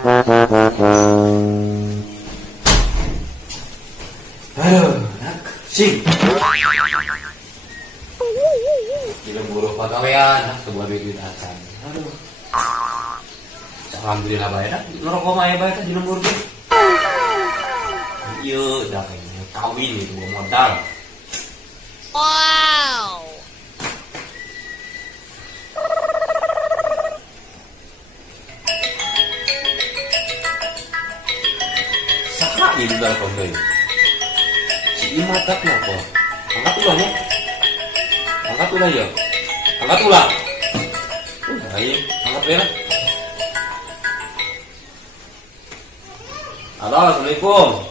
Aduh, nak, sing. Gila buruk pagawean, nak sebuah duit acan. Aduh. Alhamdulillah bayar, ngerokok mah bayar di lembur deh. Iya, dah kayaknya kawin itu modal. Wow. Sakit ini dalam kondisi. Si Imat tak kenapa? Angkat tulangnya. Angkat tulang ya. Angkat tulang. Ayo, angkat ya. Halo, assalamualaikum.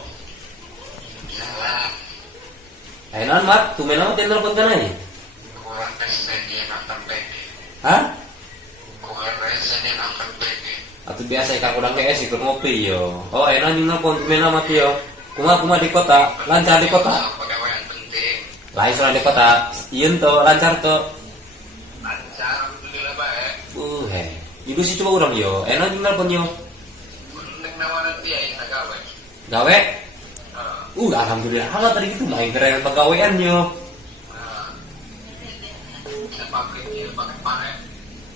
Enak mat, tumen amat yang telepon kan aja. Hah? Atau biasa ikan udang PS ikut ngopi yo. Oh enak nih telepon tumen amat yo. Kuma di kota, lancar di kota. Lain soal di kota, iya tuh lancar tuh. Lancar, alhamdulillah baik. Ibu sih coba orang yo. Enak nih telepon yo. Gawe? Alhamdulillah. Halo tadi gitu main keren pegawaian yo.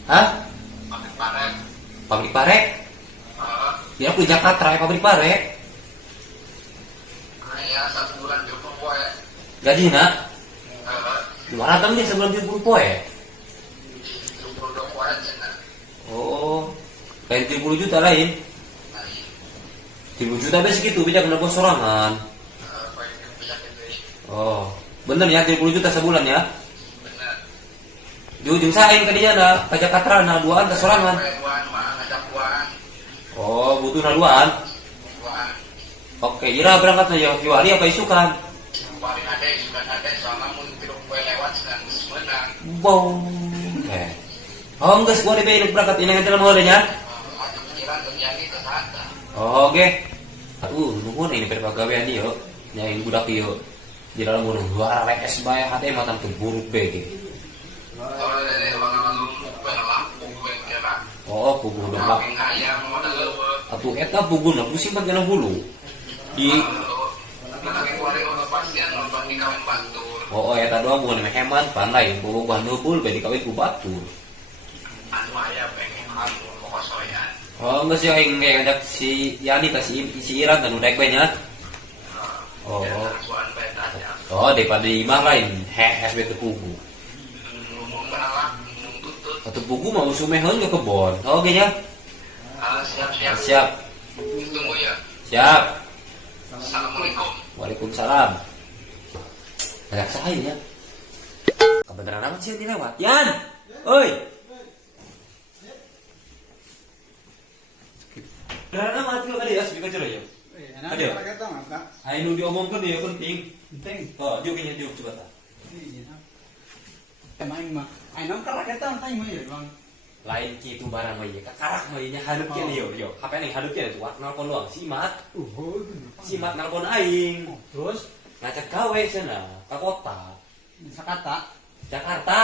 Hah? Pabrik pare? Dia aku Jakarta ya pabrik pare. Ya 1 bulan cukup poe. Gaji nak? Gimana kan dia sebelum 70 poe? 72 poe cina. Oh, kayak 70 juta lain. 70 juta bes gitu, bisa kena bos sorangan. Oh, bener ya 70 juta sebulan ya? Bener. Di ujung saing kadinya ada pajak katrana duaan ke sorangan. Oh, butuh naluan. Oke, Ira berangkat aja. Yuari apa isukan? Kemarin ada isukan ada soalnya mau tidur kue lewat sedang semenang. Wow. Oh, enggak gua di bayar berangkat ini ngajak mau adanya. Ada pikiran terjadi ke sana. Oh, oke. Nuhun ini perpagawean yo. Nyain budak yo. Di dalam bunuh luar les bae hate matan ke buruk bege. Kalau dari orang-orang lampu kue kira. Oh, pugu domba. Ayam modal leuweut. Atuh eta pugu na pusing pan kana hulu. Di Oh, eta doang bukan hemat pan lain bobo bahan neubul bae dikawin ku batur. Anu aya pengen anu kokosoyan. Oh, enggak sih aing ngajak si Yani ta si Iran dan udah nya. Oh. Oh, daripada imah lain SB ke pugu. Atau pugu mau sumeheun ke kebon. Oh, oke ya. Siap-siap. Siap. Tunggu ya. Siap. Assalamualaikum. Waalaikumsalam. Agak saya ya. Kebenaran amat sih yang lewat. Yan. Oi. Kebenaran amat juga kali ya speaker aja. Ada. Ayo diomongkan dia penting. Oh, dia kayaknya dia coba tak. Main mah. Ayo nang karaketan tanya mah ya, Bang. Lain gitu barang mah ya. Karak mah nya hadeup kieu yo. HP nih hadeup kieu tuh nelpon doang si Mat. Si Mat nelpon aing. Terus Ngajak gawe cenah ka kota. Jakarta. Jakarta.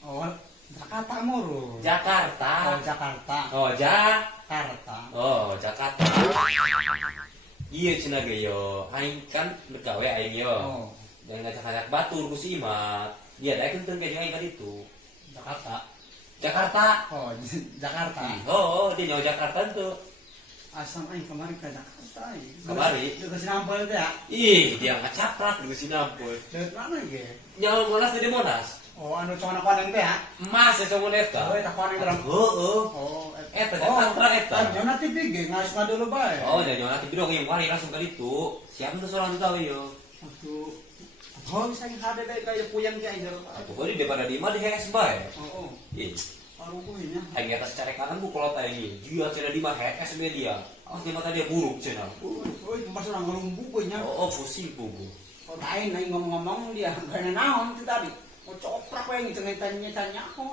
Oh, Jakarta muru. Jakarta. Oh, Jakarta. Oh, Jakarta. Oh, Jakarta. Iya cenah ge yo. Aing kan gawe aing yo. Oh, Dan ngajak-ngajak batur ku si Imat. Dia da keunteun ge aing ka ditu. Jakarta. Jakarta. Oh, Jakarta. Oh, dia nyawa Jakarta tuh. Asam aing kemarin ke Jakarta. Kemari? Dekat Sinampel teh ya. Ih, dia ngacaprak di sini ampun. Dekat mana ge? Nyawa Monas di Monas. Oh, anu cuma koneng teh ya. Emas ya sama eta. Oh, eta koneng dalam. Heeh. Oh, Eta Jakarta eta. Jangan nanti bigi ngas dulu bae. Oh, jadi nyawa nanti bidong yang kali langsung kali itu. Siapa tuh seorang tahu yo. Waktu oh, bisa ada deh kayak puyang kayak gitu. Aku kali daripada di mah di HS bae. Oh, Ih, baru punya. aing atas cari kanan bu kalau tadi. Dia cina di mah HS media. Oh, di mata dia buruk cina. Oh, pas orang ngelumbu punya. Oh, pusing bubu. Oh, lain nih ngomong-ngomong dia karena naon itu tadi. Mau coprak yang tanya aku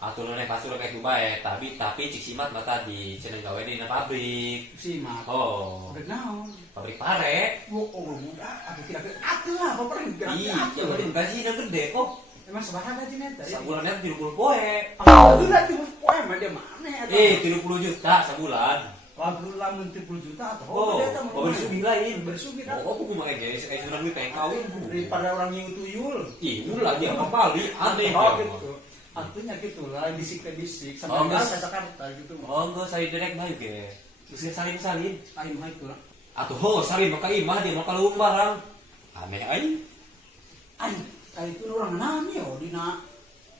Atuh nek pas udah kayak bae, tapi cik simat mah tadi cenah gawe di pabrik. si mat. Oh, Udah naon. pabrik pare. Oh, mudah. Ada kira-kira atuh lah, apa paling Iya, yang penting gajinya gede kok. Emang sebarang gaji neta. Sebulannya 30 poe. Ah, udah 30 poe mah dia mana? 30 juta sebulan. Waduh lah 10 juta atau Oh, dia tak mau bersugih lain. bersugih kan. Oh, aku pakai guys, kayak sudah duit pengen kawin. Daripada orang yang tuyul. Ih, lagi apa Bali? Aneh. Oh gitu. Artinya gitu lah, bisik-bisik Oh, sampai enggak. Jakarta gitu. Oh, enggak salin direct baik ya. Mesti salin. Ayo mah itu lah. Atau salin maka imah dia maka lu barang. Aneh aing. Ayo, kayak itu orang nami yo dina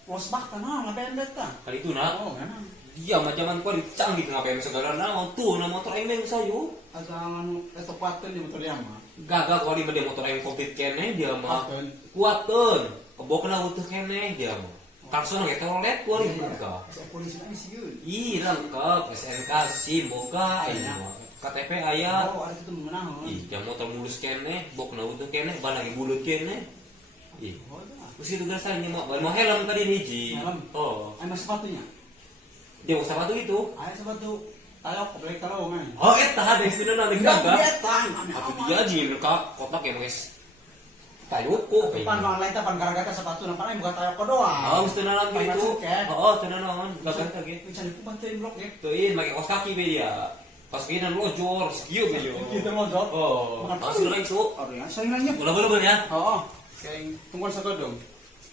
pos bakta nah ngabendet ta. Kali itu nak. Oh, mana? Dia macam ku canggih ngapain segala naon tuh na motor aing meng sayu. Ada anu eta kuateun di motor dia mah. Gagak kali dia motor aing komplit keneh dia mah. Kuateun. Kuateun. Kebokna utuh keneh dia mah. Langsung ge toilet kuari buka. Saya polisi nang sieun. Ih, lengkap SNK SIM boga aing mah. KTP aya. Oh, ada itu menang. Ih, dia motor mulus keneh, bokna utuh keneh, ban lagi bulut keneh. Ih. Oh, dah. Terus itu gasan ini mau helm tadi nih Ji. Helm? Oh. Ayo sepatunya. Dia mau sepatu itu. Ayo sepatu. Ayo kebalik kalau man. Oh, eta ada istilah nanti Enggak gagal. kelihatan. Aku dia Ji mereka kotak ya guys. Tayoko Pan online ta pan gara-gara sepatu nampak aja bukan tayoko doang. Oh, mesti nanam Pan gitu. basket. Oh, tenan naon. Gagal lagi. Bisa dibantuin blok ya. Tuin pakai kaos kaki be dia. Pas kini lojor, skill be dia. Gitu mau job. Oh, langsung lain su. Oh, ya, saingannya. Bola-bola ya. Oh, kayak tungguan satu dong.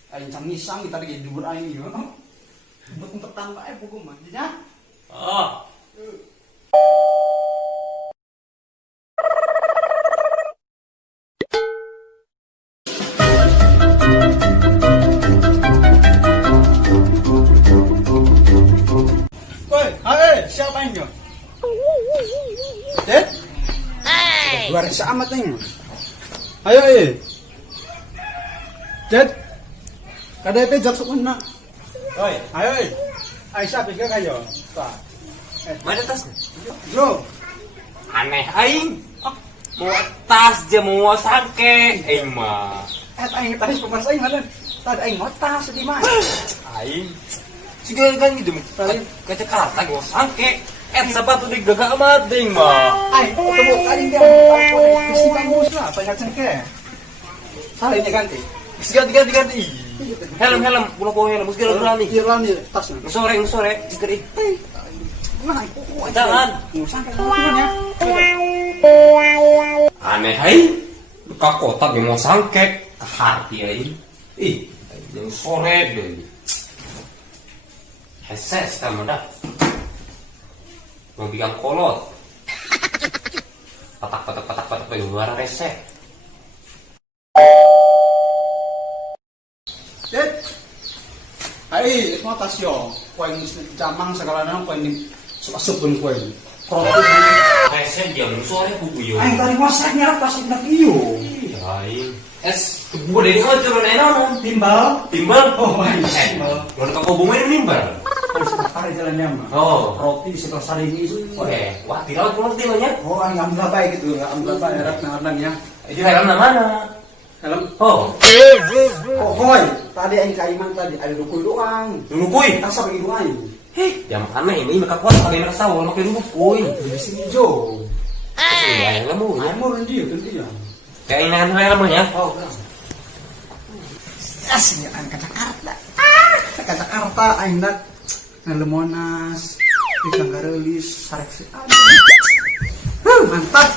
Ayo cang nisang kita lagi dubur aing yo. Buat untuk tambah buku mah. Jadi Oh. woi, ayo, siapa ini? Ded? Luar biasa amat nih. Ayo, ayo. Ded. KDP jaksa mana? Oi, Ayo, ayo. Aisyah pikir kayo. Tak. mana tas? Bro, Aneh aing. Mau tas dia mau sangke. Aing mah. aing tadi pemas aing mana? Tadi aing motas di mana? Aing. Siga kan gitu. Ke Jakarta gua sangke. Sepatu di gagak amat ding mah. Aing ketemu aing dia. Mesti kamu lah, banyak cengke. Salahnya ganti. Siga ganti. Helm, pulau helm, mesti berani. Irani tasnya. Sore, dikeri. Nah, Jangan. Sampai ya. Aneh hai. Buka kotak yang mau sangkek. Hati aing. Ih, yang sore deh. Heses kamu dah. Mau bikin kolot. Patak di luar resek. Ded. Hai, semua tas yo. Poin jamang segala nang poin supun poin. Krotik. Resek jam sore kubu yo. Aing tadi masaknya pas indak iyo. Aing. Es kubu dari ojol enon. Timbal. Oh, aing. Lalu kau bumain timbal. Hari jalannya mah. Oh. Roti setelah sari ini. Oke, wah tidak pulang timnya. Oh, aing ambil baik gitu, ambil baik erat nang ya. Itu helm mana? Helm. Oh, Oh, hoy. Tadi aing kaiman tadi ada dukui doang. dulu kuy. Tasar gitu aing. Heh, yang aneh ini mereka kuat pakai mereka sawah pakai dulu kuy. Di sini jo. Yang kamu ya. Aing mau rendi tentu ya. Kayak ini helm ya. Oh, kan. Asli aing ke Jakarta. Ke Jakarta aing nak Lemonas, ikan garelis, sarek si mantap.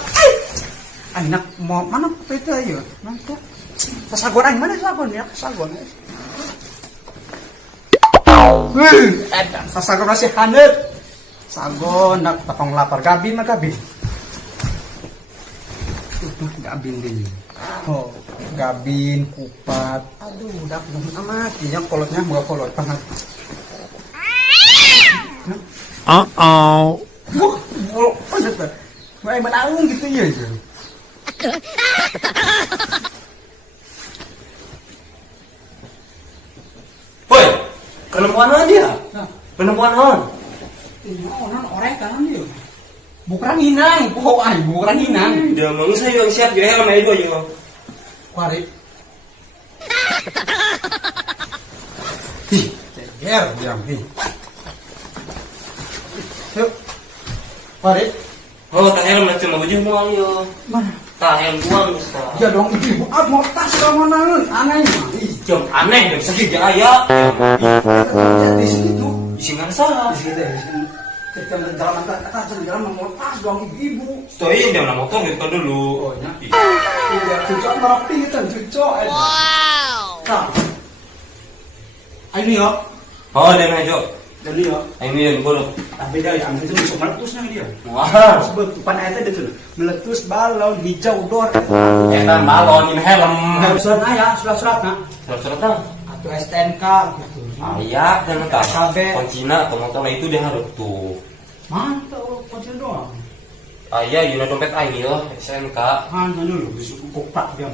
Aing nak mau mana itu ayo. Mantap. Sasagon aing mana sasagon ya? Sasagon. Edan sasagon masih hanet. Sagon nak tapang lapar gabin mah gabin. Gabin deh. Oh, gabin, kupat. Aduh, udah amat. Yang kolotnya bukan kolot banget. Uh-oh. Main menanggung gitu ya. Woi, perempuan dia. Perempuan. Ini orang kan dia. Bukan hinang, bukan hinang. Dia mau saya yang siap jadi helm itu aja. Kuarit. Ih, ceger diam nih. Yuk. Kuarit. Oh, tak helm macam mau baju muang yo. Mana? Tak helm muang bisa. Ya dong itu. Mau tas kamu nangun aneh. Ih, Jom aneh, dia bisa kerja ayah. di sini tuh. Di sini ada salah. Di sini deh. Kita jalan jalan lepas doang ibu. Stoin dia mana motor gitu dulu. Oh ya. Iya, cucok merapi kita cucok. Wow. Nah. Ini ya. Oh, dia najo. Jadi ya. Ini yang bodoh. Tapi dia yang itu bisa meletusnya dia. Wah. Sebab depan airnya itu meletus balon hijau dor. Edan balon ini helm. Surat ayah, surat-suratnya. Surat-suratnya. Atau STNK gitu. Ayah dan entah. KB. Kuncinya atau motor itu dia harus tuh. Mantap, kecil doang. Ayah, yuna dompet ini loh, SNK. Hanya dulu, bisa kokrak dia.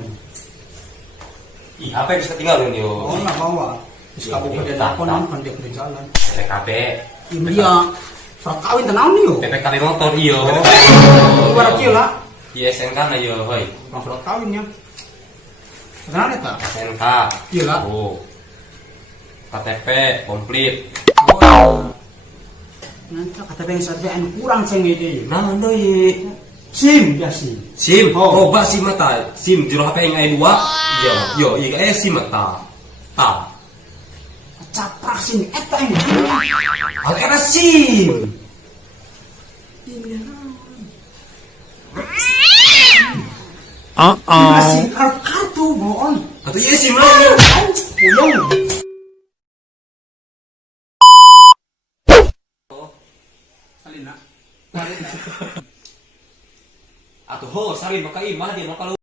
Ih, apa yang bisa tinggalin yo? Oh, nggak bawa. Bisa kamu kerja telepon kan dia kerja jalan. PPKB. Ini dia. Surat kawin tenang nih yo. PPKB motor iyo. Ibarat kilo lah. Di SNK na yo, hoi. Surat kawinnya. Kenapa tak? SNK. Iya lah. Oh. KTP komplit. Oh. Nanti kata pengen sertifikat kurang saya ngide. Nah, doi. SIM ya SIM. SIM, Oh. coba SIM mata. SIM jero HP yang I2. Iya, yo, iya SIM mata. Ah. Caprak SIM eta ini. Ada SIM. Masih kartu bohong. Atau iya SIM lagi. Puyong. Salina. Atau ho, salin maka imah dia maka